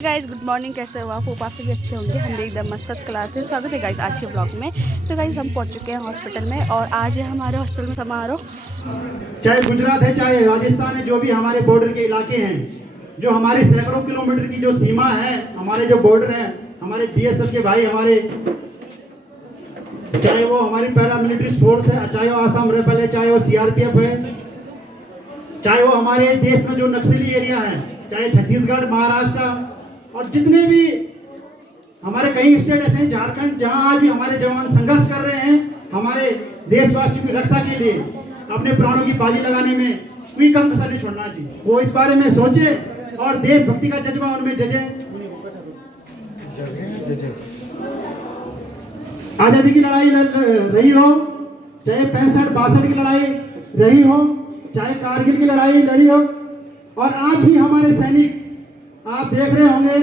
Guys good morning, कैसे हो आप? वो काफ़ी भी अच्छे होंगे। हम भी एकदम मस्त फर्स्ट क्लास है। स्वागत है गाइस आज के ब्लॉग में। तो गाइस हम पहुंच चुके हैं हॉस्पिटल में और आज है हमारे हॉस्पिटल में समारोह। चाहे गुजरात है चाहे राजस्थान है, जो भी हमारे बॉर्डर के इलाके हैं, जो हमारे सैकड़ों किलोमीटर की जो सीमा है, हमारे जो बॉर्डर है, हमारे बीएसएफ के भाई, हमारे चाहे वो हमारी पैरामिलिट्री फोर्स है, चाहे वो आसाम राइफल है, चाहे वो सीआरपीएफ है, चाहे वो हमारे देश में जो नक्सली एरिया है, चाहे छत्तीसगढ़, महाराष्ट्र और जितने भी हमारे कई स्टेट ऐसे हैं, झारखंड, जहां आज भी हमारे जवान संघर्ष कर रहे हैं हमारे देशवासियों की रक्षा के लिए, अपने प्राणों की बाजी लगाने में कोई कम कसर नहीं छोड़ना चाहिए। वो इस बारे में सोचे और देशभक्ति का जज्बा उनमें जगे। आजादी की लड़ाई रही हो, चाहे 65-62 की लड़ाई रही हो, चाहे कारगिल की लड़ाई लड़ी हो, और आज भी हमारे सैनिक, आप देख रहे होंगे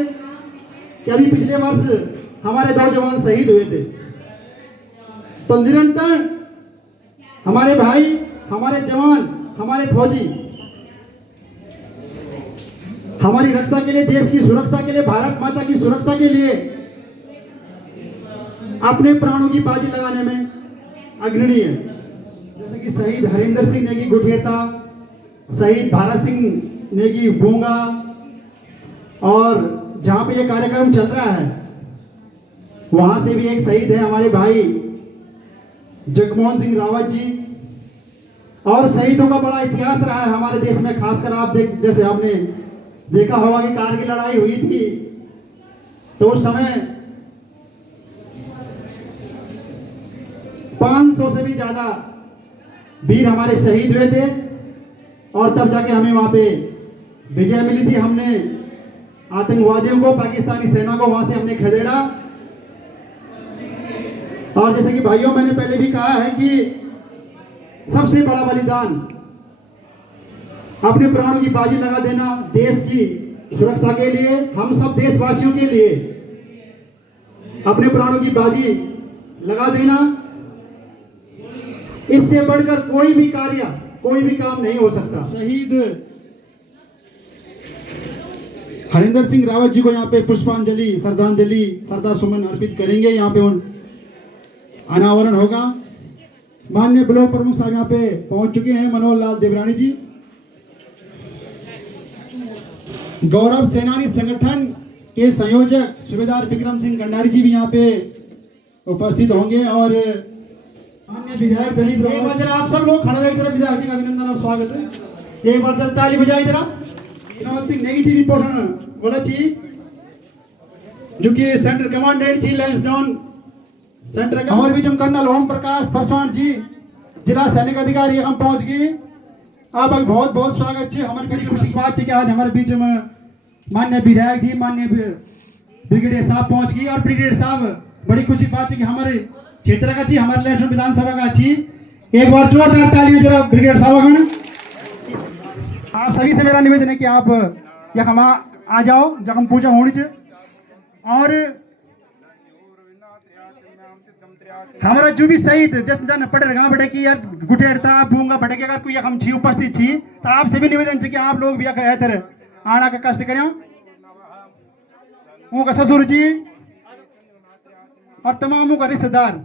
कि अभी पिछले वर्ष हमारे 2 जवान शहीद हुए थे। तो निरंतर हमारे भाई, हमारे जवान, हमारे फौजी हमारी रक्षा के लिए, देश की सुरक्षा के लिए, भारत माता की सुरक्षा के लिए अपने प्राणों की बाजी लगाने में अग्रणी है। जैसे कि शहीद हरिंदर सिंह नेगी गुठेरता, शहीद भारत सिंह नेगी बूंगा, और जहां पे ये कार्यक्रम चल रहा है वहां से भी एक शहीद है हमारे भाई जगमोहन सिंह रावत जी। और शहीदों का बड़ा इतिहास रहा है हमारे देश में, खासकर आप जैसे आपने देखा होगा कि कारगिल लड़ाई हुई थी तो उस समय 500 से भी ज्यादा वीर हमारे शहीद हुए थे, और तब जाके हमें वहां पे विजय मिली थी। हमने आतंकवादियों को, पाकिस्तानी सेना को वहां से हमने खदेड़ा। और जैसे कि भाइयों, मैंने पहले भी कहा है कि सबसे बड़ा बलिदान अपने प्राणों की बाजी लगा देना, देश की सुरक्षा के लिए, हम सब देशवासियों के लिए अपने प्राणों की बाजी लगा देना, इससे बढ़कर कोई भी कार्य, कोई भी काम नहीं हो सकता। शहीद हरिंदर सिंह रावत जी को यहाँ पे पुष्पांजलि, श्रद्धांजलि, श्रद्धा सुमन अर्पित करेंगे। यहाँ पे अनावरण होगा। माननीय ब्लॉक प्रमुख साहब यहाँ पे पहुंच चुके हैं, मनोहर लाल देवरानी जी। गौरव सेनानी संगठन के संयोजक सूबेदार विक्रम सिंह गंडारी जी भी यहाँ पे उपस्थित होंगे, और माननीय विधायक दलीप, एक बार जरा आप सब लोग खड़े हुए, विधायक जी का अभिनंदन और स्वागत है। एक बार जरा ताली बजाई जरा। विनोद सिंह नेगी जी रिपोर्टर बोला जी, जो कि सेंट्रल कमांडेंट जी लैंसडाउन सेंटर, हमारे बीच में कर्नल ओम प्रकाश पासवान जी, जिला सैनिक अधिकारी हम पहुंच गए। आप बहुत बहुत स्वागत है हमारे बीच। खुशी की बात है कि आज हमारे बीच में माननीय विधायक जी, माननीय ब्रिगेडियर साहब पहुंच गए। और ब्रिगेडियर साहब, बड़ी खुशी बात है कि हमारे क्षेत्र का जी, हमारे लैंसडाउन विधानसभा का जी, एक बार जोरदार तालियां जरा ब्रिगेडियर साहब। आप सभी से मेरा निवेदन है कि आप यहाँ आ जाओ जब हम पूजा होनी चाहिए। और हमारा जो भी शहीद जैसे जन पड़े रगा बड़े की यार गुटेरता बूंगा बड़े के अगर कोई हम छी उपस्थित छी, तो आप सभी निवेदन है कि आप लोग भी इधर आना का कष्ट करें। उनका ससुर जी और तमाम का रिश्तेदार।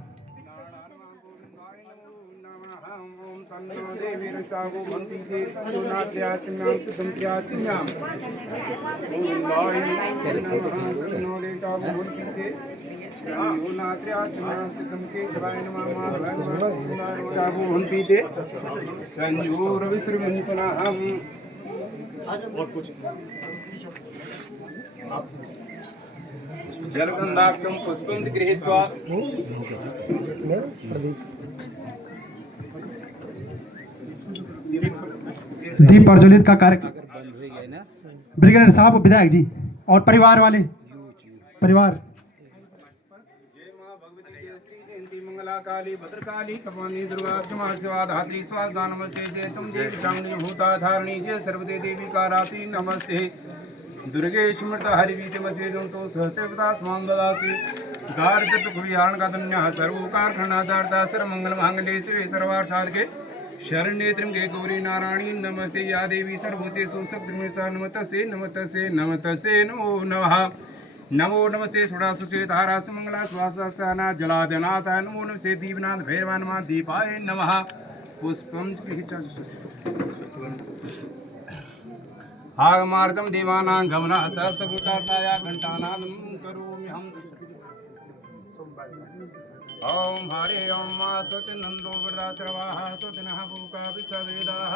जलगंधाक्षं पुष्पं गृहीत्वा दीप प्रज्वलित का कार्यक्रम। ब्रिगेडियर साहब, विधायक जी और परिवार वाले, परिवार। मंगला काली भद्रकाली कपाली दुर्गा क्षमा शिवा धात्री स्वाहा नमस्ते। जय तुम देवी चामुंडी भूता धारणी, जय सर्वदे देवी काराती नमस्ते। दुर्गे स्मृत हरिवीतमसे तो सहस्रपदा स्वाम ददासी। दारिद्र्य कुविहारण का धन्य सर्वोकार खंडाधारता सर्व मंगल मांगल्ये शिवे सर्वार्थ साधके शरण्ये त्र्यंबके गौरी नारायणी नमस्ते या देवी सर्वभूतेषु शक्तिर्भूता नमस्तस्यै नमस्तस्यै नमस्तस्यै नमो नमः नमो नमस्ते सुडासुसे तारासु मंगला स्वासाना जलादनाथाय नमो नमस्ते दीपनाथ भैरवानमा दीपाय नमः पुष्पं आगमार्तं देवानां गमना सरस्वताया घंटानां करोमि हम ओम हरे ओम स्वतिनंदो वृदाश्रवाः स्वतिनः भूका विश्ववेदाः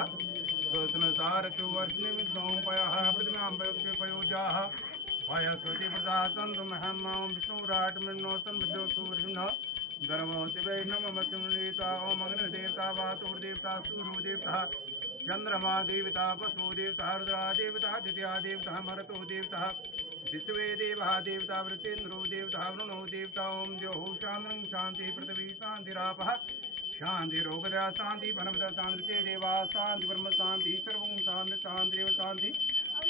स्वतिनतारचो वर्षनिमित्तोपयः पृथिव्यां पयोक्षे पयोजाः वयस्वति वृदा सन्तु महम् ओम विष्णुराट मृण्णो संविद्यो सूर्यः गर्भवति वै नमः सिंहदेवता ओम अग्निदेवता वातुर्देवता सूर्यदेवता चंद्रमा देवता वसु देवता रुद्रा देवता दित्या देवता मरुतो देवता विश्वे देवा देवता वृत्तेन्द्रो देवता वरुणो देवता ओम द्योः शान्तिं शांति पृथ्वी शांतिरापः शांति रोगदया शांति वनवदा शांति चे देवा शांति ब्रह्म शांति सर्वं शांति शांतिरेव शांति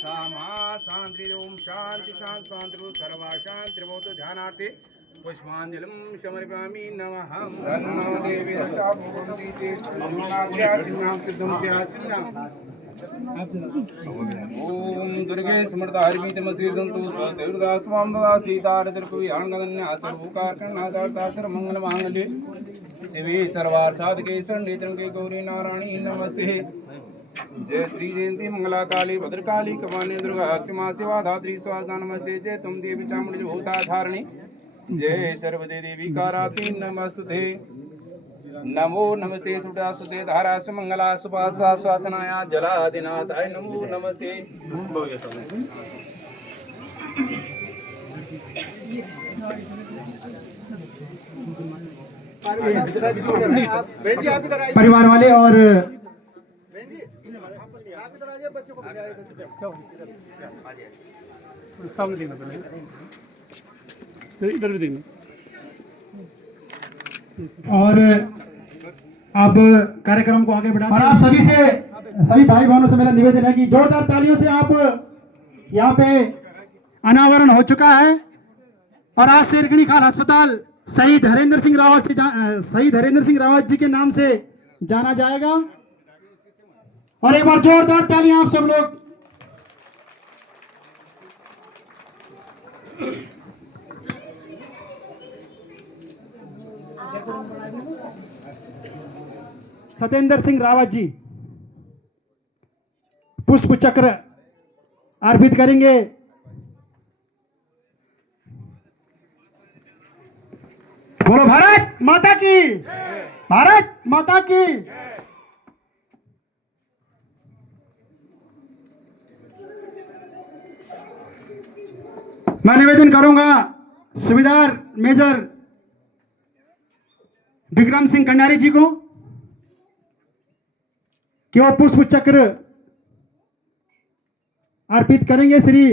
सामा शांति ओम शांति शांति शांति सर्वा शांति भवतु ध्यानार्थे पुष्पांजलिं समर्पयामि नमः सन्नो देवी रक्षाभवन्ति ते चिन्नां सिद्धं चिन्नां ओम दुर्गे समर्था हरिमितमसीदन्तु स्वदेवदास्वाम ददा सीतारतिर्कुयाणगदन्यासर्वकारकर्णादाता सर्वमङ्गलमाङ्गल्ये शिवे सर्वार्थसाधके शरण्ये त्र्यम्बके गौरी नारायणी नमस्ते जय श्री जयंती मंगला काली भद्रकाली कपालिनी दुर्गा क्षमा सेवा धात्री स्वाहा नमस्ते जय तुम देवी चामुंडी भूता धारिणी जय सर्वदे देवी काराती नमस्ते नमो नमस्ते सुडासुते धारासु मंगला सुपासा स्वासनाया जलादिनाथाय नमो नमस्ते परिवार वाले और सामने देखना इधर भी देखना और अब कार्यक्रम को आगे बढ़ा और आप सभी भाई बहनों से मेरा निवेदन है कि जोरदार तालियों से आप यहाँ पे अनावरण हो चुका है और आज से रिकणी खाल अस्पताल शहीद हरेंद्र सिंह रावत जी के नाम से जाना जाएगा। और एक बार जोरदार तालियां आप सब लोग। सत्येंद्र सिंह रावत जी पुष्प चक्र अर्पित करेंगे। बोलो भारत माता की, भारत माता की। मैं निवेदन करूंगा सूबेदार मेजर विक्रम सिंह कंडारी जी को कि वो पुष्प चक्र अर्पित करेंगे। श्री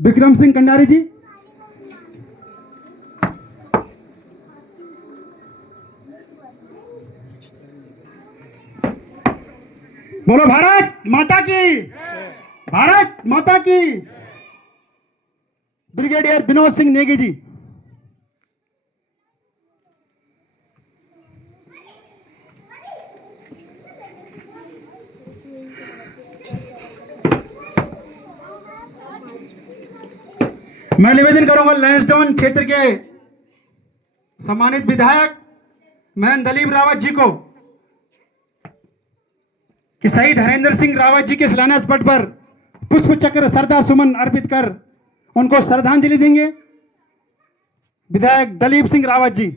विक्रम सिंह कंडारी जी। बोलो भारत माता की, भारत माता की। ब्रिगेडियर विनोद सिंह नेगी जी। मैं निवेदन करूंगा लैंसडाउन क्षेत्र के सम्मानित विधायक महेंद्र दलीप रावत जी को कि शहीद हरेंद्र सिंह रावत जी के शिलान्यास पट पर पुष्प चक्र श्रद्धा सुमन अर्पित कर उनको श्रद्धांजलि देंगे। विधायक दलीप सिंह रावत जी।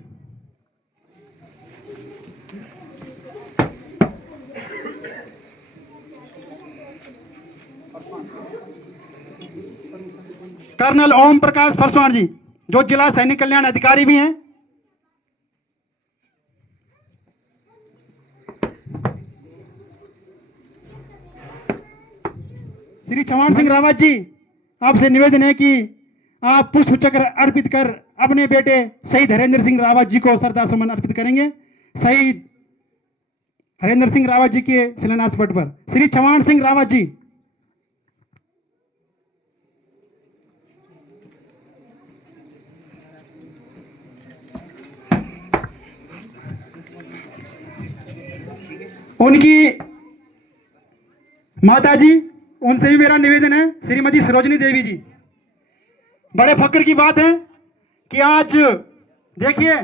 कर्नल ओम प्रकाश फरसवाण जी जो जिला सैनिक कल्याण अधिकारी भी हैं। श्री चौहान सिंह रावत जी आपसे निवेदन है कि आप पुष्प चक्र अर्पित कर अपने बेटे शहीद हरेंद्र सिंह रावत जी को श्रद्धा सुमन अर्पित करेंगे। शहीद हरेंद्र सिंह रावत जी के शिलान्यास पट पर श्री चौहान सिंह रावत जी। उनकी माता जी, उनसे भी मेरा निवेदन है, श्रीमती सरोजनी देवी जी। बड़े फक्र की बात है कि आज देखिए,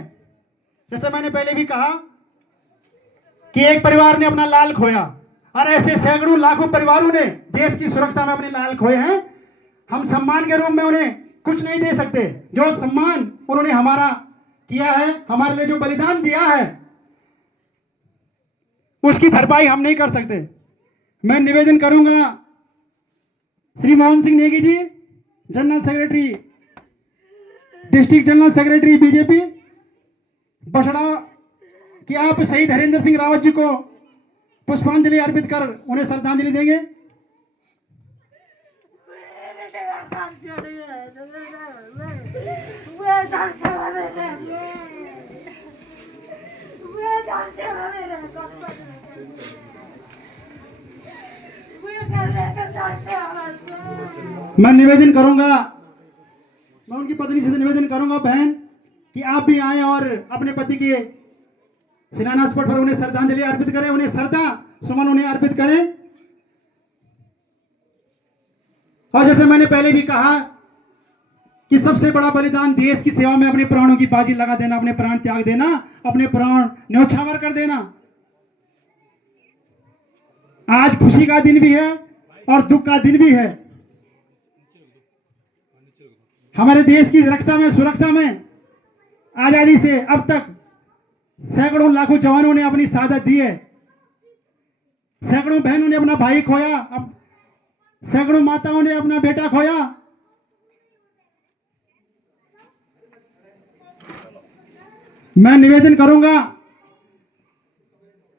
जैसे मैंने पहले भी कहा कि एक परिवार ने अपना लाल खोया और ऐसे सैकड़ों लाखों परिवारों ने देश की सुरक्षा में अपने लाल खोए हैं। हम सम्मान के रूप में उन्हें कुछ नहीं दे सकते। जो सम्मान उन्होंने हमारा किया है, हमारे लिए जो बलिदान दिया है, उसकी भरपाई हम नहीं कर सकते। मैं निवेदन करूंगा Shri Mohan Singh Negi ji, general secretary, district general secretary BJP बछड़ा, कि आप शहीद हरेंद्र सिंह रावत जी को पुष्पांजलि अर्पित कर उन्हें श्रद्धांजलि देंगे। मैं निवेदन करूंगा, मैं उनकी पत्नी से निवेदन करूंगा बहन, कि आप भी आए और अपने पति के शिलान्यास पट पर उन्हें श्रद्धांजलि अर्पित करें, उन्हें श्रद्धा सुमन उन्हें अर्पित करें। और जैसे मैंने पहले भी कहा कि सबसे बड़ा बलिदान देश की सेवा में अपने प्राणों की बाजी लगा देना, अपने प्राण त्याग देना, अपने प्राण न्यौछावर कर देना। आज खुशी का दिन भी है और दुख का दिन भी है। हमारे देश की रक्षा में, सुरक्षा में आजादी से अब तक सैकड़ों लाखों जवानों ने अपनी शहादत दी है। सैकड़ों बहनों ने अपना भाई खोया, अब सैकड़ों माताओं ने अपना बेटा खोया। मैं निवेदन करूंगा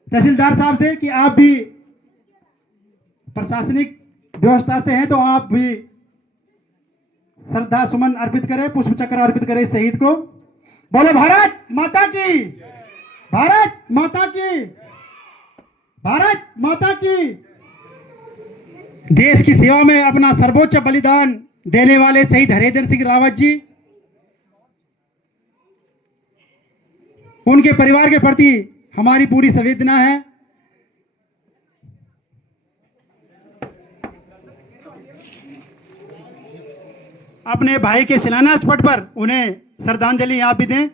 तहसीलदार साहब से कि आप भी प्रशासनिक व्यवस्था से हैं, तो आप भी श्रद्धा सुमन अर्पित करें, पुष्प चक्र अर्पित करें शहीद को। बोलो भारत माता की, भारत माता की, भारत माता की। देश की सेवा में अपना सर्वोच्च बलिदान देने वाले शहीद हरेंद्र सिंह रावत जी, उनके परिवार के प्रति हमारी पूरी संवेदना है। अपने भाई के शिलान्यास पट पर उन्हें श्रद्धांजलि आप भी दें।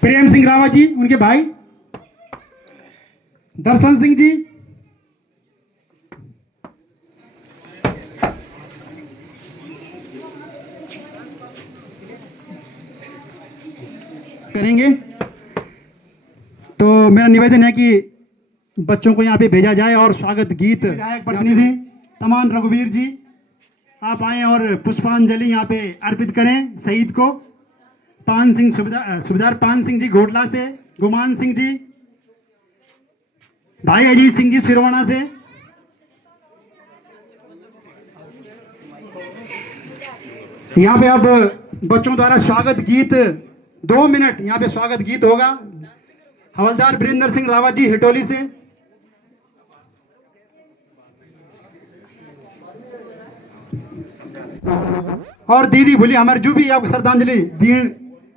प्रेम सिंह रावत जी, उनके भाई दर्शन सिंह जी, करेंगे। तो मेरा निवेदन है कि बच्चों को यहाँ पे भेजा जाए और स्वागत गीत विधायक प्रतिनिधि तमान रघुवीर जी, आप आए और पुष्पांजलि यहाँ पे अर्पित करें शहीद को। पान सिंह सुबेदार पान सिंह जी घोटला से, गुमान सिंह जी, भाई अजीत सिंह जी सिरवाना से। यहाँ पे अब बच्चों द्वारा स्वागत गीत 2 मिनट यहाँ पे स्वागत गीत होगा। हवलदार वीरेंद्र सिंह रावत जी हिटोली से। और दीदी भूली हमारे जो भी आप श्रद्धांजलि दी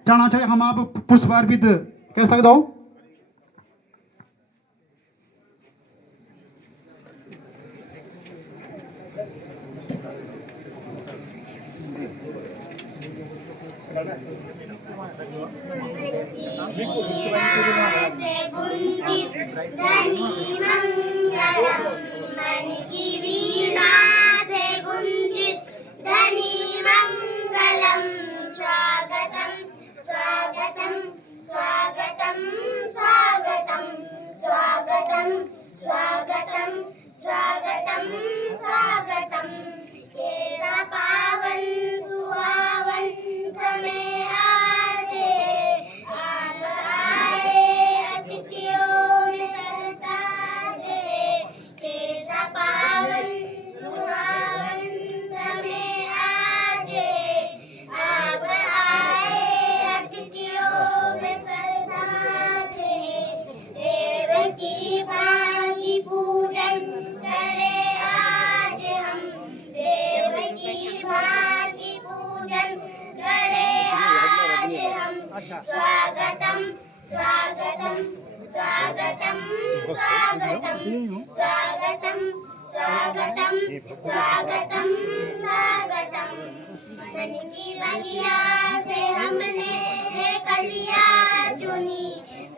जाना चाहिए, हम आप पुष्प अर्पित कह सकते हो। स्वागतम स्वागतम स्वागतम स्वागतम स्वागतम स्वागतम स्वागतम स्वागतम। केरा पावन सुहावन समय आजे, आप आए अतिथियों में सरताजे। केरा पावन स्वागतं स्वागतं स्वागतं स्वागतं स्वागतं स्वागतं स्वागतं स्वागतं मन की बगिया से हमने है कलिया चुनी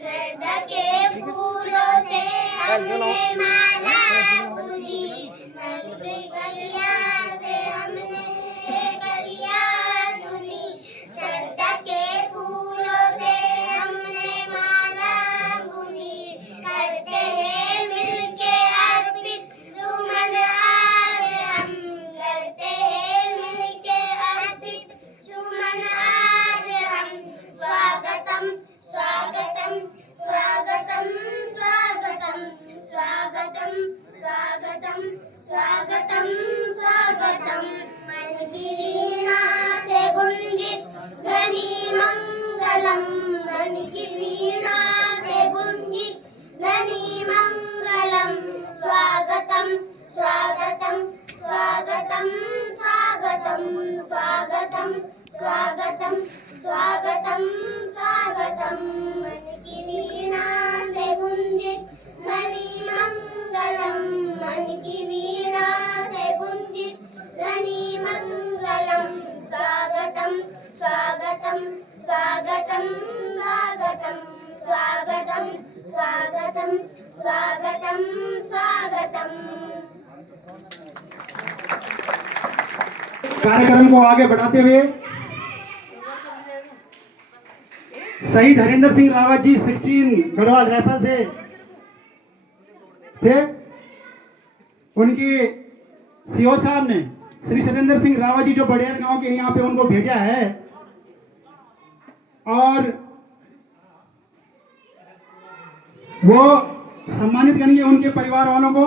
गर्द के फूलों से हमने माला बुनी मन की बगिया से हमने है कलिया चुनी गर्द के फूलों से हमने माला बुनी करते हैं मिलके अर्पित सुमन आज हम करते हैं मिलके अर्पित सुमन आज हम स्वागतम स्वागतम स्वागतम स्वागतम स्वागतम स्वागतम स्वागतम स्वागतम मन की वीणा से गुंजित ध्वनि मंगलम मन की वीणा से गुंजित ध्वनि मंगलम स्वागतम स्वागतम स्वागतम स्वागतम स्वागतम स्वागतम स्वागतम स्वागतम मन की वीणा से गुंजित ध्वनि मंगलम मन की वीणा से गुंजित ध्वनि मंगलम स्वागतम स्वागतम स्वागतम स्वागतम स्वागतम स्वागतम स्वागतम स्वागतम। कार्यक्रम को आगे बढ़ाते हुए शहीद हरेंद्र सिंह रावत जी 16 गढ़वाल राइफल से थे। उनकी सीओ साहब ने श्री सतेंद्र सिंह रावत जी जो बड़ेर गांव के यहाँ पे उनको भेजा है और वो सम्मानित करेंगे उनके परिवार वालों को।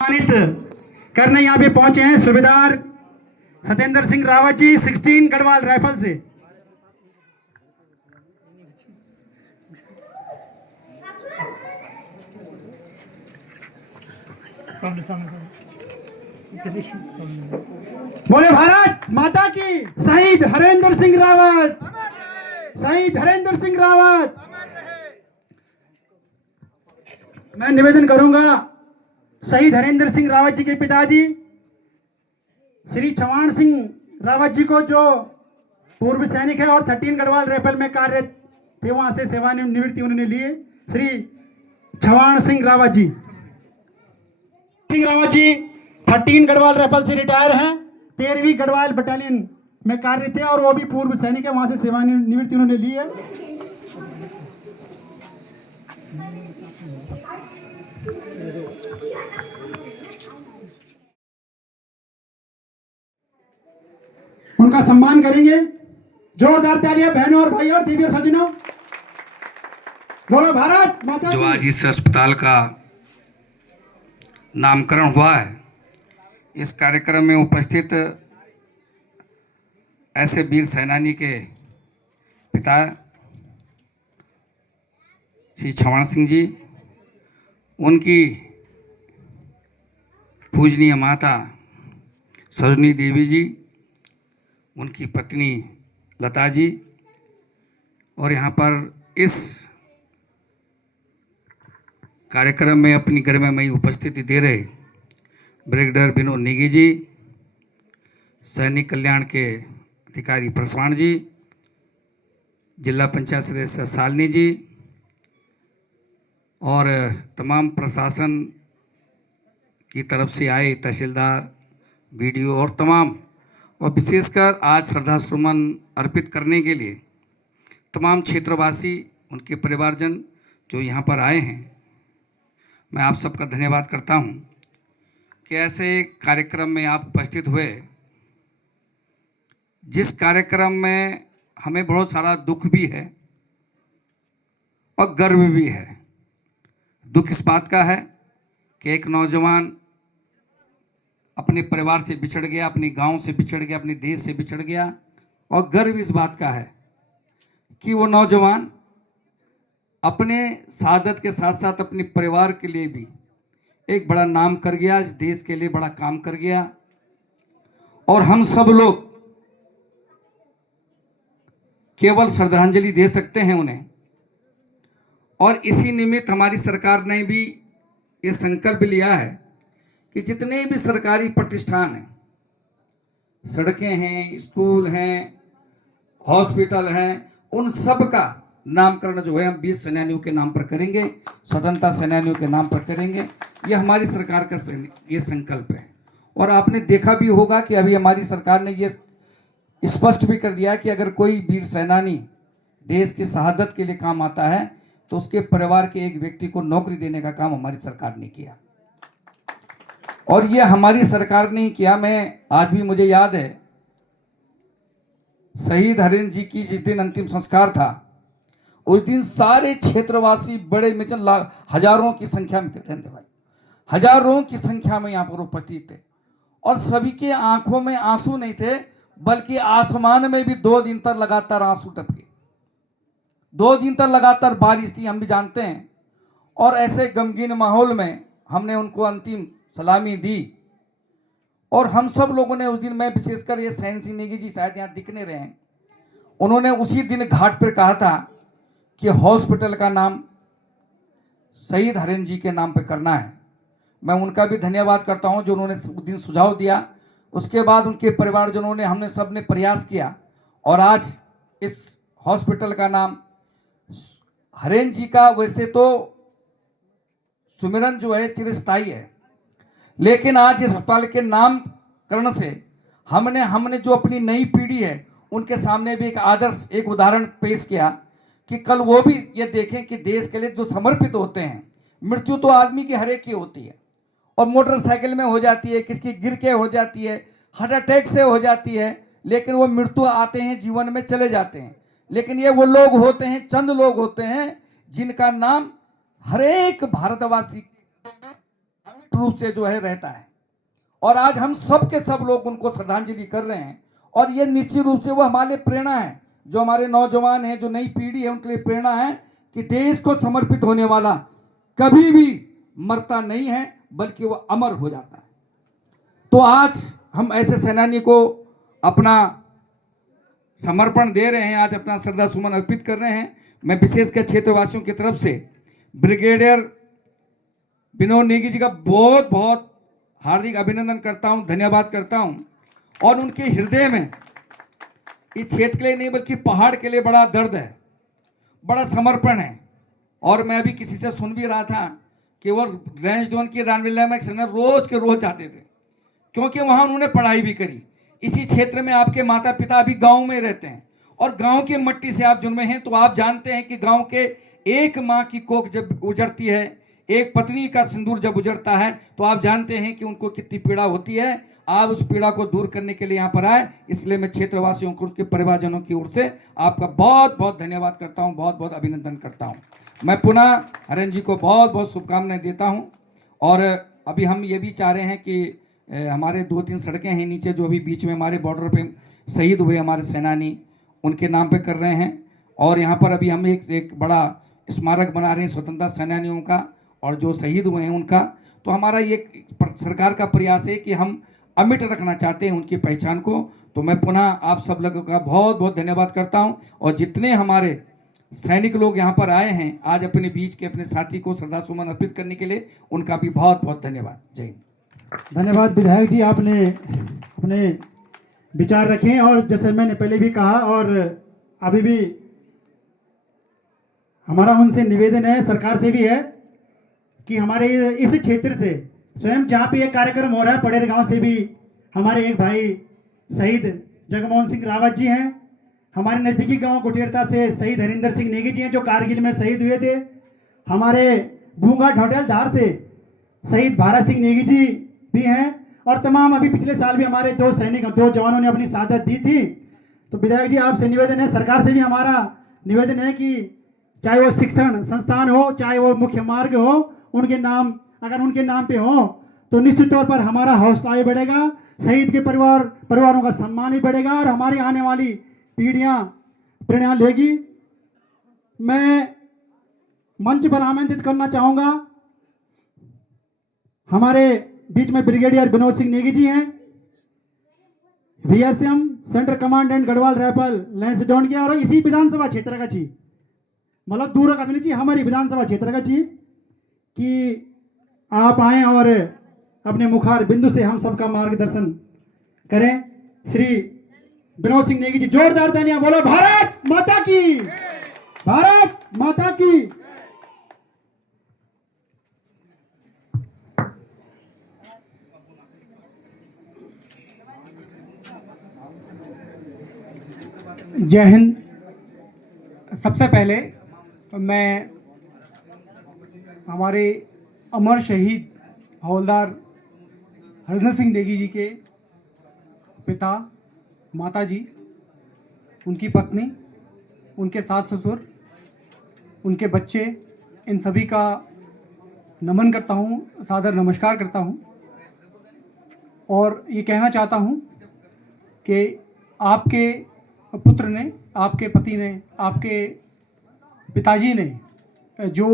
सम्मानित करने यहाँ पे पहुंचे हैं सूबेदार सतेंद्र सिंह रावत जी 16 गढ़वाल राइफल से। बोले भारत माता की। शहीद हरेंद्र सिंह रावत, शहीद हरेंद्र सिंह रावत। मैं निवेदन करूंगा शहीद हरेंद्र सिंह रावत जी के पिताजी श्री चवाण सिंह रावत जी को, जो पूर्व सैनिक है और 13 गढ़वाल राइफल में कार्यरत थे, वहां से सेवानिवृत्ति उन्होंने लिए। श्री चवाण सिंह रावत जी 13 गढ़वाल राइफल से रिटायर हैं, 13वीं गढ़वाल बटालियन में कार्यरत थे और वो भी पूर्व सैनिक है, वहां से सेवानिवृत्ति उन्होंने ली है। उनका सम्मान करेंगे। जोरदार तालियां बहनों और भाइयों और देवी और सज्जनों। बोलो भारत माता की। जो आज इस अस्पताल का नामकरण हुआ है, इस कार्यक्रम में उपस्थित ऐसे वीर सेनानी के पिता श्री चवाण सिंह जी, उनकी पूजनीय माता सरोजनी देवी जी, उनकी पत्नी लता जी, और यहाँ पर इस कार्यक्रम में अपनी गरिमामयी उपस्थिति दे रहे ब्रिगेडियर विनोद नेगी जी, सैनिक कल्याण के अधिकारी प्रसाण जी, जिला पंचायत सदस्य सालनी जी और तमाम प्रशासन की तरफ से आए तहसीलदार, बीडीओ और तमाम, और विशेषकर आज श्रद्धा सुमन अर्पित करने के लिए तमाम क्षेत्रवासी, उनके परिवारजन जो यहाँ पर आए हैं, मैं आप सबका धन्यवाद करता हूँ कि ऐसे कार्यक्रम में आप उपस्थित हुए, जिस कार्यक्रम में हमें बहुत सारा दुख भी है और गर्व भी है। दुख इस बात का है कि एक नौजवान अपने परिवार से बिछड़ गया, अपने गांव से बिछड़ गया, अपने देश से बिछड़ गया, और गर्व इस बात का है कि वो नौजवान अपने शहादत के साथ साथ अपने परिवार के लिए भी एक बड़ा नाम कर गया, इस देश के लिए बड़ा काम कर गया। और हम सब लोग केवल श्रद्धांजलि दे सकते हैं उन्हें। और इसी निमित्त हमारी सरकार ने भी ये संकल्प लिया है कि जितने भी सरकारी प्रतिष्ठान हैं, सड़कें हैं, स्कूल हैं, हॉस्पिटल हैं, उन सब का नामकरण जो है हम वीर सेनानियों के नाम पर करेंगे, स्वतंत्रता सेनानियों के नाम पर करेंगे। ये हमारी सरकार का ये संकल्प है। और आपने देखा भी होगा कि अभी हमारी सरकार ने ये स्पष्ट भी कर दिया कि अगर कोई वीर सेनानी देश की शहादत के लिए काम आता है तो उसके परिवार के एक व्यक्ति को नौकरी देने का काम हमारी सरकार ने किया। और ये हमारी सरकार ने ही किया। मैं आज भी मुझे याद है, शहीद हरेंद्र जी की जिस दिन अंतिम संस्कार था, उस दिन सारे क्षेत्रवासी बड़े मिचन हजारों की संख्या में थे भाई, हजारों की संख्या में यहाँ पर उपस्थित थे। और सभी के आंखों में आंसू नहीं थे, बल्कि आसमान में भी 2 दिन तक लगातार आंसू टपके। 2 दिन तक लगातार बारिश थी, हम भी जानते हैं। और ऐसे गमगीन माहौल में हमने उनको अंतिम सलामी दी। और हम सब लोगों ने उस दिन, मैं विशेषकर ये सहन सिंह नेगी जी शायद यहाँ दिख नहीं रहे हैं, उन्होंने उसी दिन घाट पर कहा था कि हॉस्पिटल का नाम शहीद हरेंद्र जी के नाम पे करना है। मैं उनका भी धन्यवाद करता हूं जो उन्होंने उस दिन सुझाव दिया। उसके बाद उनके परिवारजनों ने, हमने सब ने प्रयास किया और आज इस हॉस्पिटल का नाम हरेंद्र जी का, वैसे तो सुमिरन जो है चिरस्थायी है, लेकिन आज इस अस्पताल के नामकरण से हमने जो अपनी नई पीढ़ी है उनके सामने भी एक आदर्श, एक उदाहरण पेश किया कि कल वो भी ये देखें कि देश के लिए जो समर्पित होते हैं। मृत्यु तो आदमी की हर एक की होती है, और मोटरसाइकिल में हो जाती है, किसकी गिर के हो जाती है, हार्ट अटैक से हो जाती है, लेकिन वो मृत्यु आते हैं, जीवन में चले जाते हैं। लेकिन ये वो लोग होते हैं, चंद लोग होते हैं जिनका नाम हर एक भारतवासी रूप से जो है रहता है। और आज हम सब के सब लोग उनको श्रद्धांजलि कर रहे हैं। और ये निश्चित रूप से वो हमारे लिए प्रेरणा है, जो हमारे नौजवान हैं, जो नई पीढ़ी है, उनके लिए प्रेरणा है कि देश को समर्पित होने वाला कभी भी मरता नहीं है, बल्कि वो अमर हो जाता है। तो आज हम ऐसे सेनानी को अपना समर्पण दे रहे हैं, आज अपना श्रद्धा सुमन अर्पित कर रहे हैं। मैं विशेषकर क्षेत्रवासियों की तरफ से ब्रिगेडियर विनोद नेगी जी का बहुत बहुत हार्दिक अभिनंदन करता हूं, धन्यवाद करता हूं। और उनके हृदय में इस क्षेत्र के लिए नहीं बल्कि पहाड़ के लिए बड़ा दर्द है, बड़ा समर्पण है। और मैं भी किसी से सुन भी रहा था कि वो रेंज जोन की रानविल्ला में रोज के रोज जाते थे, क्योंकि वहाँ उन्होंने पढ़ाई भी करी। इसी क्षेत्र में आपके माता पिता अभी गांव में रहते हैं, और गांव की मिट्टी से आप जुड़े हैं, तो आप जानते हैं कि गांव के एक माँ की कोख जब उजड़ती है, एक पत्नी का सिंदूर जब उजड़ता है, तो आप जानते हैं कि उनको कितनी पीड़ा होती है। आप उस पीड़ा को दूर करने के लिए यहाँ पर आए, इसलिए मैं क्षेत्रवासियों को, उनके परिवारजनों की ओर से आपका बहुत बहुत धन्यवाद करता हूँ, बहुत बहुत अभिनंदन करता हूँ। मैं पुनः हरेंद्र जी को बहुत बहुत शुभकामनाएं देता हूँ। और अभी हम ये भी चाह रहे हैं कि हमारे 2-3 सड़कें हैं नीचे, जो अभी बीच में हमारे बॉर्डर पे शहीद हुए हमारे सेनानी, उनके नाम पे कर रहे हैं। और यहाँ पर अभी हम एक बड़ा स्मारक बना रहे हैं स्वतंत्रता सेनानियों का, और जो शहीद हुए हैं उनका। तो हमारा ये सरकार का प्रयास है कि हम अमिट रखना चाहते हैं उनकी पहचान को। तो मैं पुनः आप सब लोगों का बहुत बहुत धन्यवाद करता हूँ। और जितने हमारे सैनिक लोग यहाँ पर आए हैं आज अपने बीच के अपने साथी को श्रद्धा सुमन अर्पित करने के लिए, उनका भी बहुत बहुत धन्यवाद। जय हिंद। धन्यवाद विधायक जी, आपने अपने विचार रखे। और जैसे मैंने पहले भी कहा और अभी भी हमारा उनसे निवेदन है, सरकार से भी है, कि हमारे इस क्षेत्र से स्वयं जहाँ पे एक कार्यक्रम हो रहा है, पड़ेर गांव से भी हमारे एक भाई शहीद जगमोहन सिंह रावत जी हैं। हमारे नज़दीकी गांव गुटेरता से शहीद हरिंदर सिंह नेगी जी हैं, जो कारगिल में शहीद हुए थे। हमारे भूंगा ढोटेल धार से शहीद भारत सिंह नेगी जी भी हैं। और तमाम अभी पिछले साल भी हमारे 2 सैनिक, 2 जवानों ने अपनी शहादत दी थी। तो विधायक जी आपसे निवेदन है, सरकार से भी हमारा निवेदन है कि चाहे वो शिक्षण संस्थान हो, चाहे वो मुख्य मार्ग हो, उनके नाम अगर उनके नाम पे हो तो निश्चित तौर पर हमारा हौसला भी बढ़ेगा, शहीद के परिवारों का सम्मान भी बढ़ेगा, और हमारी आने वाली पीढ़ियां प्रेरणा लेगी। मैं मंच पर आमंत्रित करना चाहूँगा, हमारे बीच में ब्रिगेडियर विनोद सिंह नेगी जी हैं, VSM centre commandant Garhwal rifle lens down किया और इसी विधानसभा क्षेत्र का चाहिए, मतलब दूर का भी नहीं चाहिए, हमारी विधानसभा क्षेत्र का चाहिए कि आप आए और अपने मुखार बिंदु से हम सबका मार्गदर्शन करें। श्री विनोद सिंह नेगी जी, जोरदार तालियां बोलो भारत माता की, भारत माता की। जय हिंद। सबसे पहले मैं हमारे अमर शहीद हवलदार हरिंदर सिंह नेगी जी के पिता, माता जी, उनकी पत्नी, उनके सास ससुर, उनके बच्चे, इन सभी का नमन करता हूँ, सादर नमस्कार करता हूँ और ये कहना चाहता हूँ कि आपके पुत्र ने, आपके पति ने, आपके पिताजी ने जो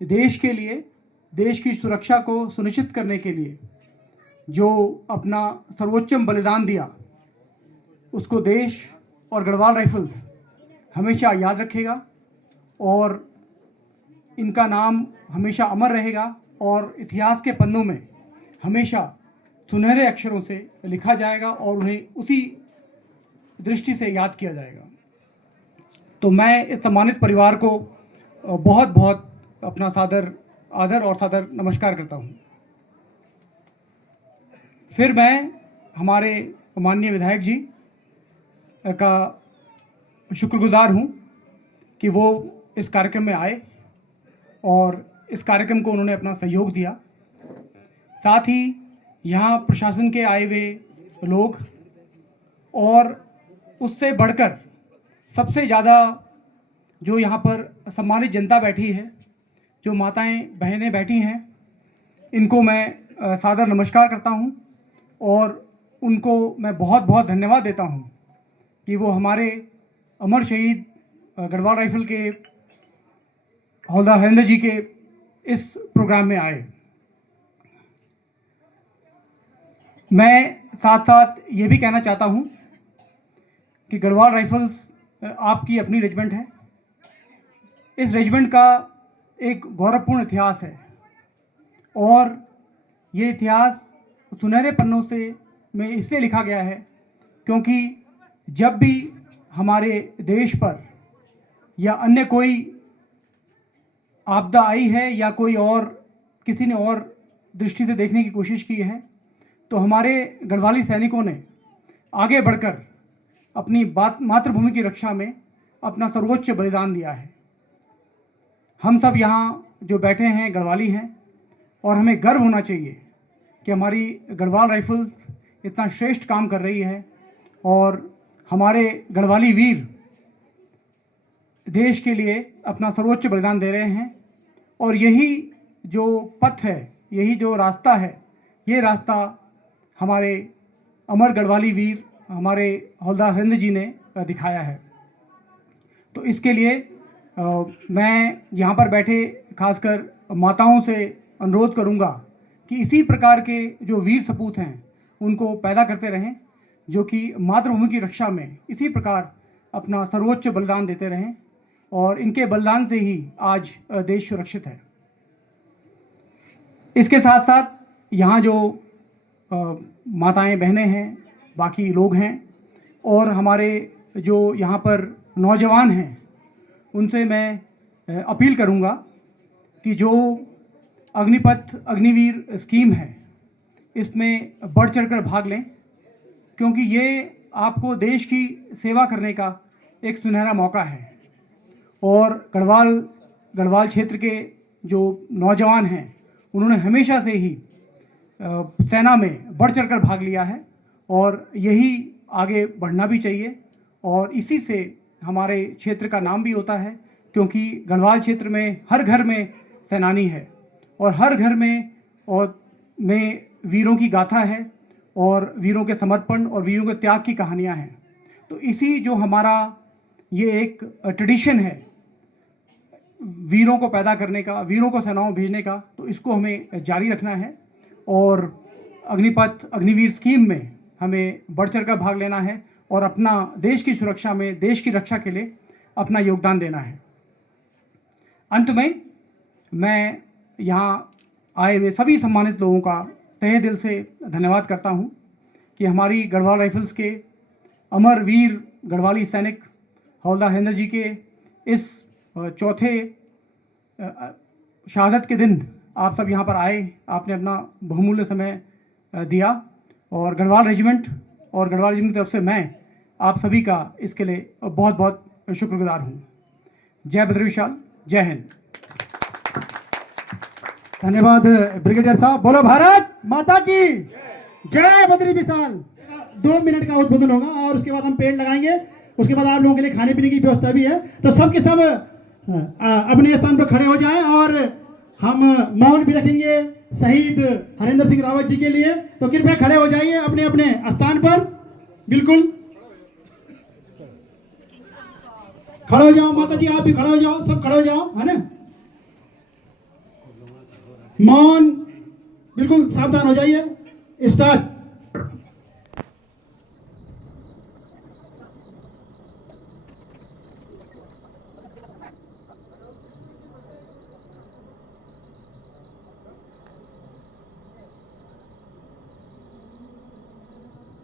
देश के लिए, देश की सुरक्षा को सुनिश्चित करने के लिए जो अपना सर्वोच्चम बलिदान दिया, उसको देश और गढ़वाल राइफल्स हमेशा याद रखेगा और इनका नाम हमेशा अमर रहेगा और इतिहास के पन्नों में हमेशा सुनहरे अक्षरों से लिखा जाएगा और उन्हें उसी दृष्टि से याद किया जाएगा। तो मैं इस सम्मानित परिवार को बहुत बहुत अपना सादर आदर और सादर नमस्कार करता हूँ। फिर मैं हमारे माननीय विधायक जी का शुक्रगुजार हूँ कि वो इस कार्यक्रम में आए और इस कार्यक्रम को उन्होंने अपना सहयोग दिया। साथ ही यहाँ प्रशासन के आए हुए लोग और उससे बढ़कर सबसे ज़्यादा जो यहाँ पर सम्मानित जनता बैठी है, जो माताएं बहनें बैठी हैं, इनको मैं सादर नमस्कार करता हूँ और उनको मैं बहुत बहुत धन्यवाद देता हूँ कि वो हमारे अमर शहीद गढ़वाल राइफल के हवलदार हरिंदर जी के इस प्रोग्राम में आए। मैं साथ साथ ये भी कहना चाहता हूँ कि गढ़वाल राइफल्स आपकी अपनी रेजिमेंट है। इस रेजिमेंट का एक गौरवपूर्ण इतिहास है और ये इतिहास सुनहरे पन्नों से में इसलिए लिखा गया है क्योंकि जब भी हमारे देश पर या अन्य कोई आपदा आई है या कोई और किसी ने और दृष्टि से देखने की कोशिश की है, तो हमारे गढ़वाली सैनिकों ने आगे बढ़कर अपनी मातृभूमि की रक्षा में अपना सर्वोच्च बलिदान दिया है। हम सब यहाँ जो बैठे हैं गढ़वाली हैं और हमें गर्व होना चाहिए कि हमारी गढ़वाल राइफल्स इतना श्रेष्ठ काम कर रही है और हमारे गढ़वाली वीर देश के लिए अपना सर्वोच्च बलिदान दे रहे हैं और यही जो पथ है, यही जो रास्ता है, ये रास्ता हमारे अमर गढ़वाली वीर हमारे हवलदार हरिंदर जी ने दिखाया है। तो इसके लिए मैं यहाँ पर बैठे खासकर माताओं से अनुरोध करूँगा कि इसी प्रकार के जो वीर सपूत हैं उनको पैदा करते रहें, जो कि मातृभूमि की रक्षा में इसी प्रकार अपना सर्वोच्च बलिदान देते रहें और इनके बलिदान से ही आज देश सुरक्षित है। इसके साथ साथ यहाँ जो माताएं बहनें हैं, बाकी लोग हैं और हमारे जो यहाँ पर नौजवान हैं, उनसे मैं अपील करूँगा कि जो अग्निपथ अग्निवीर स्कीम है इसमें बढ़ चढ़कर भाग लें, क्योंकि ये आपको देश की सेवा करने का एक सुनहरा मौका है। और गढ़वाल क्षेत्र के जो नौजवान हैं उन्होंने हमेशा से ही सेना में बढ़ चढ़कर भाग लिया है और यही आगे बढ़ना भी चाहिए और इसी से हमारे क्षेत्र का नाम भी होता है, क्योंकि गढ़वाल क्षेत्र में हर घर में सेनानी है और हर घर में वीरों की गाथा है और वीरों के समर्पण और वीरों के त्याग की कहानियां हैं। तो इसी जो हमारा ये एक ट्रेडिशन है वीरों को पैदा करने का, वीरों को सेनाओं में भेजने का, तो इसको हमें जारी रखना है और अग्निपथ अग्निवीर स्कीम में हमें बढ़ चढ़ कर भाग लेना है और अपना देश की सुरक्षा में, देश की रक्षा के लिए अपना योगदान देना है। अंत में मैं यहाँ आए हुए सभी सम्मानित लोगों का तहे दिल से धन्यवाद करता हूँ कि हमारी गढ़वाल राइफल्स के अमर वीर गढ़वाली सैनिक हवलदार हरेंद्र जी के इस चौथे शहादत के दिन आप सब यहाँ पर आए, आपने अपना बहुमूल्य समय दिया और गढ़वाल रेजिमेंट की तरफ से मैं आप सभी का इसके लिए बहुत बहुत शुक्रगुजार हूँ। जय बद्री विशाल, जय हिंद। धन्यवाद ब्रिगेडियर साहब। बोलो भारत माता की जय। बद्री विशाल। 2 मिनट का उद्बोधन होगा और उसके बाद हम पेड़ लगाएंगे। उसके बाद आप लोगों के लिए खाने पीने की व्यवस्था भी है। तो सब के सब अपने स्थान पर खड़े हो जाएं और हम मौन भी रखेंगे शहीद हरेंद्र सिंह रावत जी के लिए। तो कृपया खड़े हो जाइए अपने अपने स्थान पर। बिल्कुल खड़े हो जाओ। माता जी आप भी खड़े हो जाओ, सब खड़े हो जाओ, है ना। मौन, बिल्कुल सावधान हो जाइए। स्टार्ट।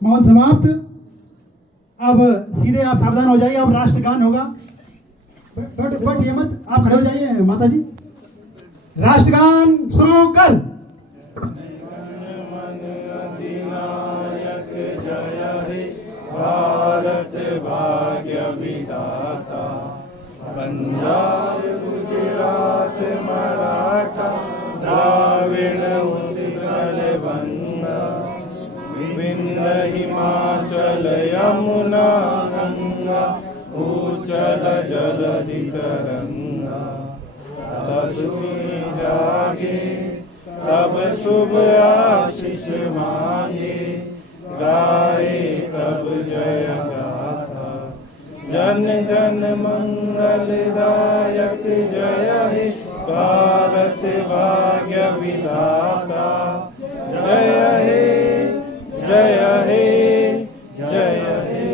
मौन समाप्त। अब सीधे आप सावधान हो जाइए। अब राष्ट्रगान होगा। बट ये मत, आप खड़े हो जाइए माता जी। राष्ट्रगान शुरू कर। अधिनायक जय हे भारत भाग्य विधाता, पंजाब गुजरात मराठा द्राविड़ उत्कल बंगा, विंध्य हिमाचल यमुना गंगा, उच्चल जलधि तरंगा। तब सुनी जागे तब शुभ आशीष मांगे, गाए तब जय गाथा। जन जन मंगलदायक जय हे भारत भाग्य विधाता। जय हे जय हे जय हे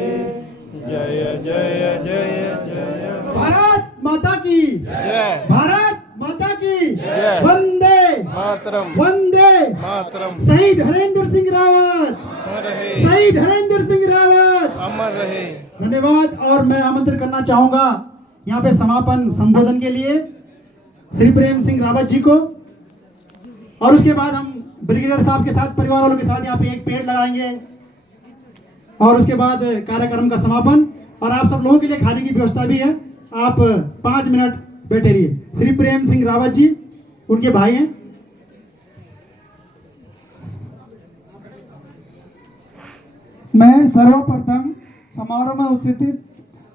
जय जय जय जय। भारत माता की जय। भारत माता की जय। वंदे मातरम वंदे मातरम। शहीद हरेंद्र सिंह रावत, अमर रहे, शहीद हरेंद्र सिंह रावत। अमर रहे। धन्यवाद। और मैं आमंत्रित करना चाहूंगा यहाँ पे समापन संबोधन के लिए श्री प्रेम सिंह रावत जी को। और उसके बाद हम ब्रिगेडियर साहब के साथ, परिवार वालों के साथ यहाँ पे एक पेड़ लगाएंगे और उसके बाद कार्यक्रम का समापन। और आप सब लोगों के लिए खाने की व्यवस्था भी है। आप 5 मिनट बैठे रहिए। श्री प्रेम सिंह रावत जी उनके भाई हैं। मैं सर्वप्रथम समारोह में उपस्थित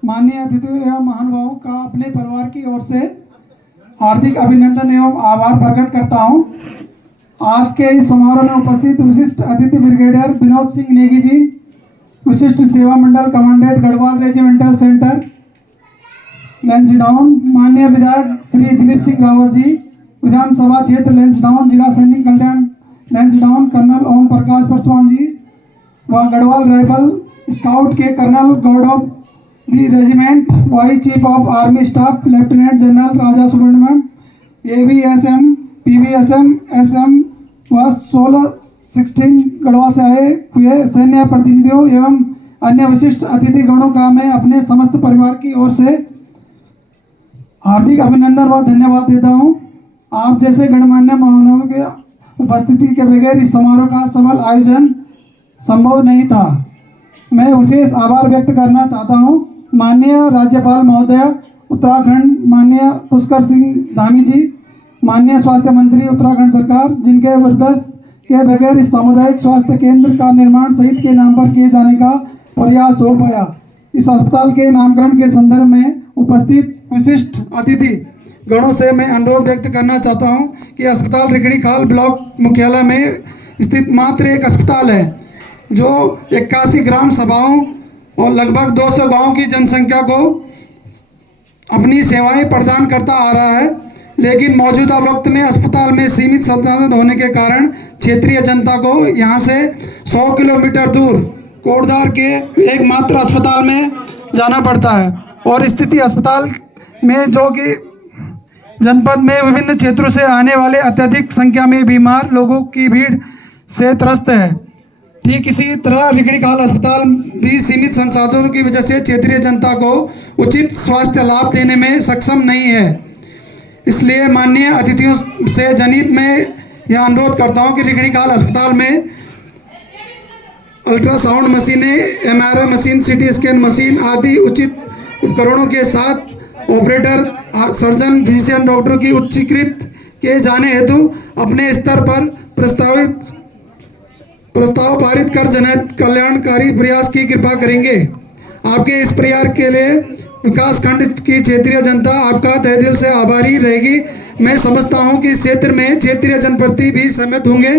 माननीय अतिथियों एवं महानुभावों का अपने परिवार की ओर से हार्दिक अभिनंदन एवं आभार प्रकट करता हूं। आज के इस समारोह में उपस्थित विशिष्ट अतिथि ब्रिगेडियर विनोद सिंह नेगी जी, विशिष्ट सेवा मंडल commandant Garhwal regimental centre Lansdowne, माननीय विधायक श्री दिलीप सिंह रावत जी, विधानसभा क्षेत्र लैंसडाउन, जिला सैनिक कल्याण लैंसडाउन कर्नल ओम प्रकाश पासवान जी व गढ़वाल राइफल स्काउट के colonel Gaurav the regiment, vice chief of army staff lieutenant general Raja Subramaniam, AVSM, PVSM, SM व 16 गढ़वाल से आए हुए सैन्य प्रतिनिधियों एवं अन्य विशिष्ट अतिथि गणों का मैं अपने समस्त परिवार की ओर से हार्दिक अभिनंदन व धन्यवाद देता हूं। आप जैसे गणमान्य महानुभावों के उपस्थिति के बगैर इस समारोह का सफल आयोजन संभव नहीं था। मैं विशेष आभार व्यक्त करना चाहता हूं माननीय राज्यपाल महोदय उत्तराखंड, माननीय पुष्कर सिंह धामी जी, माननीय स्वास्थ्य मंत्री उत्तराखंड सरकार, जिनके वरदस्त के बगैर इस सामुदायिक स्वास्थ्य केंद्र का निर्माण शहीद के नाम पर किए जाने का प्रयास हो पाया। इस अस्पताल के नामकरण के संदर्भ में उपस्थित विशिष्ट अतिथि गणों से मैं अनुरोध व्यक्त करना चाहता हूं कि अस्पताल रिकड़ी खाल ब्लॉक मुख्यालय में स्थित मात्र एक अस्पताल है जो 81 ग्राम सभाओं और लगभग 200 गांवों की जनसंख्या को अपनी सेवाएं प्रदान करता आ रहा है, लेकिन मौजूदा वक्त में अस्पताल में सीमित संसाधन होने के कारण क्षेत्रीय जनता को यहाँ से 100 किलोमीटर दूर कोटद्वार के एकमात्र अस्पताल में जाना पड़ता है और स्थिति अस्पताल में जो कि जनपद में विभिन्न क्षेत्रों से आने वाले अत्यधिक संख्या में बीमार लोगों की भीड़ से त्रस्त है। ठीक इसी तरह रिकड़ीखाल अस्पताल भी सीमित संसाधनों की वजह से क्षेत्रीय जनता को उचित स्वास्थ्य लाभ देने में सक्षम नहीं है। इसलिए माननीय अतिथियों से जनहित में यह अनुरोध करता हूं कि रिकड़ीखाल अस्पताल में अल्ट्रासाउंड मशीनें, MRI machine, CT scan machine आदि उचित उपकरणों के साथ ऑपरेटर, सर्जन, फिजिशियन, डॉक्टर की उच्चीकृत किए जाने हेतु अपने स्तर पर प्रस्ताव पारित कर जनहित कल्याणकारी प्रयास की कृपा करेंगे। आपके इस प्रयास के लिए विकासखंड की क्षेत्रीय जनता आपका तहे दिल से आभारी रहेगी। मैं समझता हूं कि इस क्षेत्र में क्षेत्रीय जनप्रति भी सहमत होंगे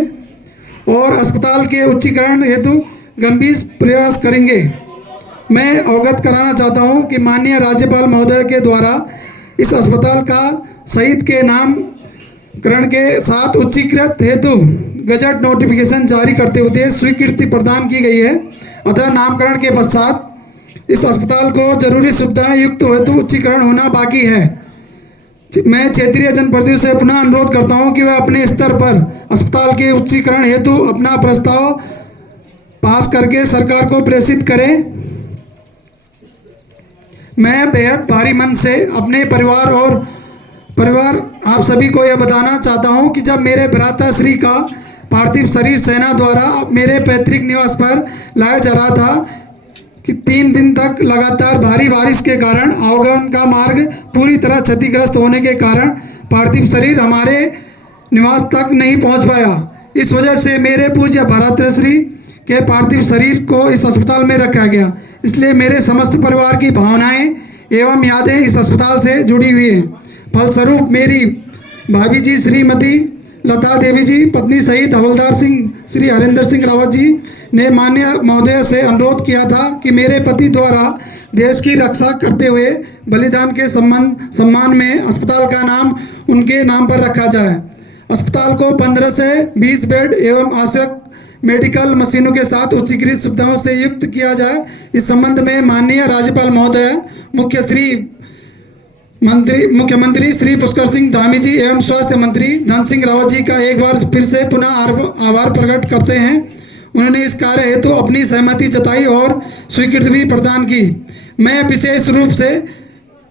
और अस्पताल के उच्चीकरण हेतु गंभीर प्रयास करेंगे। मैं अवगत कराना चाहता हूं कि माननीय राज्यपाल महोदय के द्वारा इस अस्पताल का शहीद के नामकरण के साथ उच्चीकृत हेतु गजट नोटिफिकेशन जारी करते हुए स्वीकृति प्रदान की गई है। अतः नामकरण के पश्चात इस अस्पताल को जरूरी सुविधाएं युक्त हेतु उच्चीकरण होना बाकी है। मैं क्षेत्रीय जनप्रतिनिधियों से पुनः अनुरोध करता हूं कि वह अपने स्तर पर अस्पताल के उच्चीकरण हेतु अपना प्रस्ताव पास करके सरकार को प्रेषित करें। मैं बेहद भारी मन से अपने परिवार आप सभी को यह बताना चाहता हूं कि जब मेरे भ्राताश्री का पार्थिव शरीर सेना द्वारा मेरे पैतृक निवास पर लाया जा रहा था कि 3 दिन तक लगातार भारी बारिश के कारण आवागमन का मार्ग पूरी तरह क्षतिग्रस्त होने के कारण पार्थिव शरीर हमारे निवास तक नहीं पहुंच पाया। इस वजह से मेरे पूज्य भ्राताश्री के पार्थिव शरीर को इस अस्पताल में रखा गया। इसलिए मेरे समस्त परिवार की भावनाएं एवं यादें इस अस्पताल से जुड़ी हुई हैं। फलस्वरूप मेरी भाभी जी श्रीमती लता देवी जी, पत्नी सहित हवलदार सिंह श्री हरिंदर सिंह रावत जी ने माननीय महोदय से अनुरोध किया था कि मेरे पति द्वारा देश की रक्षा करते हुए बलिदान के सम्मान में अस्पताल का नाम उनके नाम पर रखा जाए। अस्पताल को 15 से 20 बेड एवं आवश्यक मेडिकल मशीनों के साथ उच्चीकृत सुविधाओं से युक्त किया जाए। इस संबंध में माननीय राज्यपाल महोदय, मुख्यमंत्री श्री पुष्कर सिंह धामी जी एवं स्वास्थ्य मंत्री धन सिंह रावत जी का एक बार फिर से पुनः आभार प्रकट करते हैं। उन्होंने इस कार्य हेतु अपनी सहमति जताई और स्वीकृति भी प्रदान की। मैं विशेष रूप से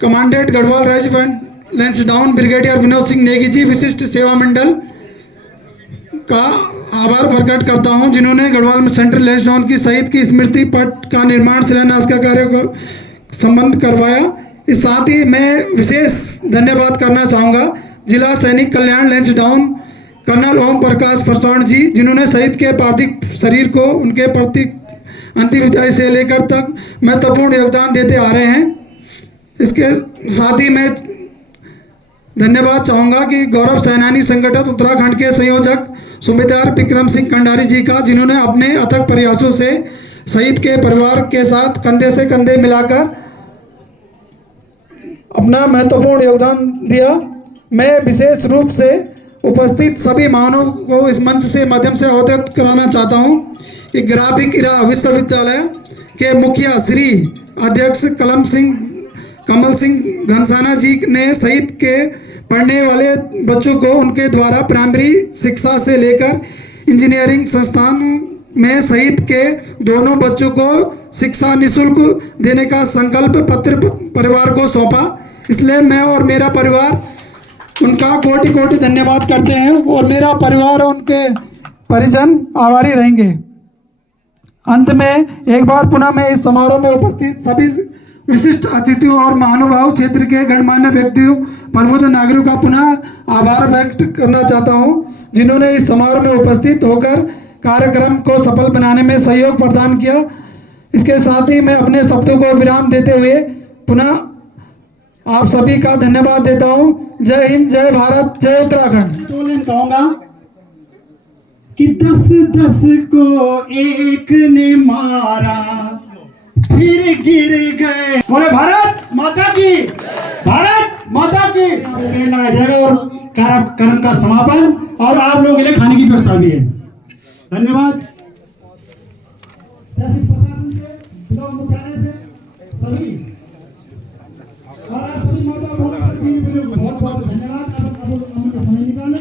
commandant Garhwal regiment Lansdowne brigadier Vinod Singh Negi ji, विशिष्ट सेवा मंडल का आभार प्रकट करता हूं, जिन्होंने गढ़वाल में सेंट्रल लैंसडाउन की शहीद की स्मृति पट का निर्माण शिलान्यास का कार्य को संपन्न करवाया। इस साथ ही मैं विशेष धन्यवाद करना चाहूँगा जिला सैनिक कल्याण लैंसडाउन कर्नल ओम प्रकाश फरसाण जी, जिन्होंने शहीद के पार्थिव शरीर को उनके प्रति अंतिम विदाई से लेकर तक महत्वपूर्ण योगदान देते आ रहे हैं। इसके साथ ही मैं धन्यवाद चाहूँगा कि गौरव सेनानी संगठन उत्तराखंड के संयोजक सूबेदार विक्रम सिंह कंडारी जी का, जिन्होंने अपने अथक प्रयासों से शहीद के परिवार के साथ कंधे से कंधे मिलाकर अपना महत्वपूर्ण योगदान दिया। मैं विशेष रूप से उपस्थित सभी महानुभावों को इस मंच से माध्यम से अवगत कराना चाहता हूं कि ग्राफिक इरा विश्वविद्यालय के मुखिया श्री अध्यक्ष कमल सिंह घनसाना जी ने शहीद के पढ़ने वाले बच्चों को उनके द्वारा प्राइमरी शिक्षा से लेकर इंजीनियरिंग संस्थान में शहीद के दोनों बच्चों को शिक्षा निःशुल्क देने का संकल्प पत्र परिवार को सौंपा। इसलिए मैं और मेरा परिवार उनका कोटि कोटि धन्यवाद करते हैं और मेरा परिवार और उनके परिजन आभारी रहेंगे। अंत में एक बार पुनः मैं इस समारोह में उपस्थित सभी विशिष्ट अतिथियों और महानुभाव क्षेत्र के गणमान्य व्यक्तियों, प्रबुद्ध नागरिकों का पुनः आभार व्यक्त करना चाहता हूं, जिन्होंने इस समारोह में उपस्थित होकर कार्यक्रम को सफल बनाने में सहयोग प्रदान किया। इसके साथ ही मैं अपने शब्दों को विराम देते हुए पुनः आप सभी का धन्यवाद देता हूं। जय हिंद, जय भारत, जय उत्तराखंड। कहूंगा कि 10-10 को एक ने मारा फिर गिर गए। बोले भारत माता की, भारत माता की। लगाया जाएगा और कार्यक्रम का समापन और आप लोगों के लिए खाने की व्यवस्था भी है। धन्यवाद। तहसील प्रशासन से, ब्लॉक मुख्यालय से सभी और आप सभी बहुत बहुत धन्यवाद। अब समय निकाले।